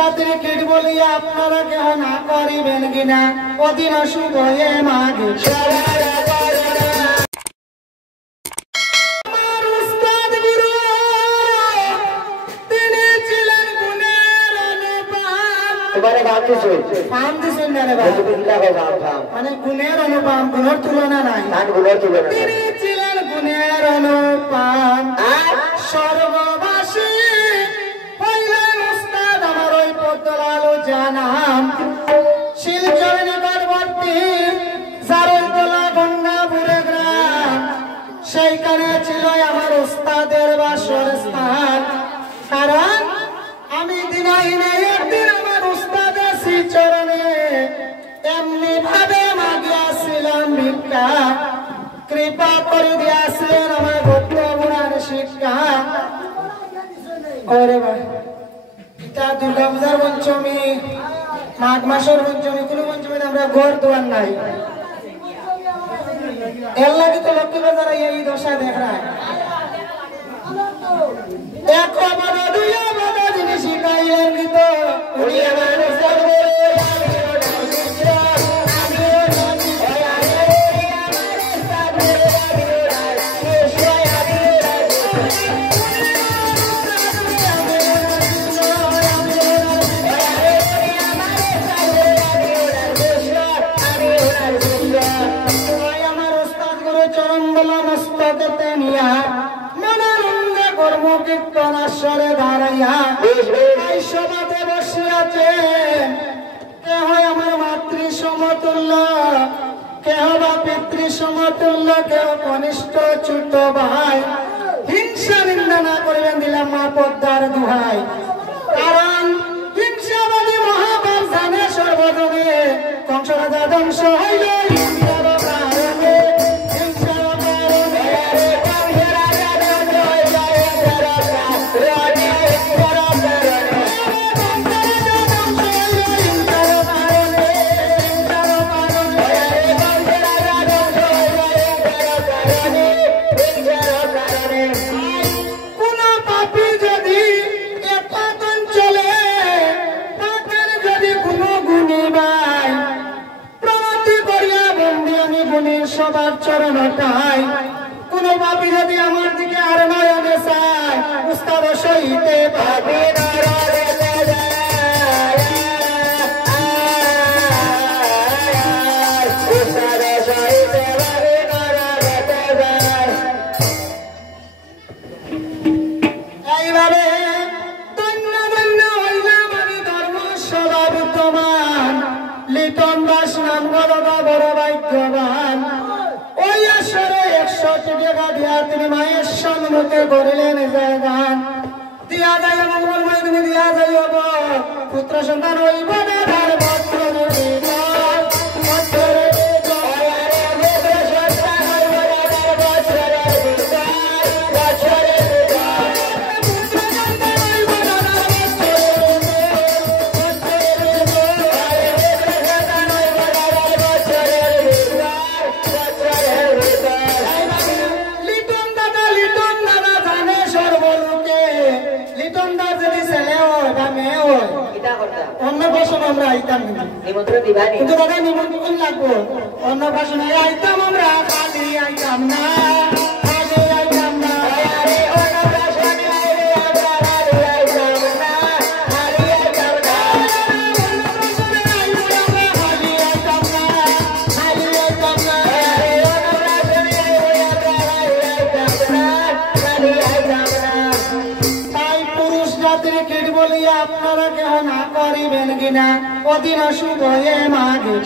রাত্রি কীট বলিয়া আপনারা কেহ না করিবেন কিনা অদিন শুভ এ মাঘে মানে গুণের অনুপাম গুণের তুলনা নাই তিনি ছিলেন গুণের অনুপাম সর্ববাসী হইলেন উস্তাদ আমার ওই পদ্মলালু জানাম শিলচর নিকটবর্তী জারৈতলা গঙ্গাপুরে গ্রাম সেইখানে ছিল আমার উস্তাদের বাসর স্থান কারণ আমি দিনাহীনে একদিন আমার উস্তাদের শ্রীচরণে এমনি ভাবে মাগিয়াছিলাম ভিক্ষা কৃপা করে দিয়াছিলেন আমার ভক্ত গুণার শিক্ষা ওরে ভাই এটা দুর্গা পূজার পঞ্চমী মাঘ মাসের পঞ্চমী কোন পঞ্চমীতে আমরা ঘর দোয়ার নাই এর লাগে তো লক্ষ্মী বাজার এই দশা দেখায় এক বাধা দুই বাধা জিনিস শিখাইলেন তো উনি আমার কীর্তনাশ্বরে দাঁড়াইয়া সভাতে বসিয়াছে কেহ আমার মাতৃ সমতুল্য কেহ বা পিতৃ সমতুল্য কেহ কনিষ্ঠ ছোট ভাই হিংসা নিন্দা না করিবেন দিলাম মা পদ্মার দোহাই কারণ হিংসাবাদী মহাভাব জানে সর্বজনে কংস রাজা ধ্বংস হইল সবার চরণটাই কোন পাপী যদি আমার দিকে আর নয়নে চায় উস্তাদ সইতে পাবে না এইভাবে ধন্য ধন্য হইলাম আমি ধর্ম সভা বিদ্যমান লিটন দাস নাম গদা বড় ভাগ্যবান ওই আসরে 100 টাকা দিয়া তিনি মায়ের সম্মুখে করিলেন জয়গান দিয়া যায় মঙ্গলময় তুমি দিয়া যাই হব পুত্র সন্তান হইব না ধার বস্ত্র অন্নপ্রাশন আমরা আইতাম কিন্তু দাদা নিমন্ত্রণ লাগবো অন্নপ্রাশনে আইতাম আমরা খালি আইতাম না আপনারা কেহ না করিবেন কিনা অদিন শুভ এ মাঘে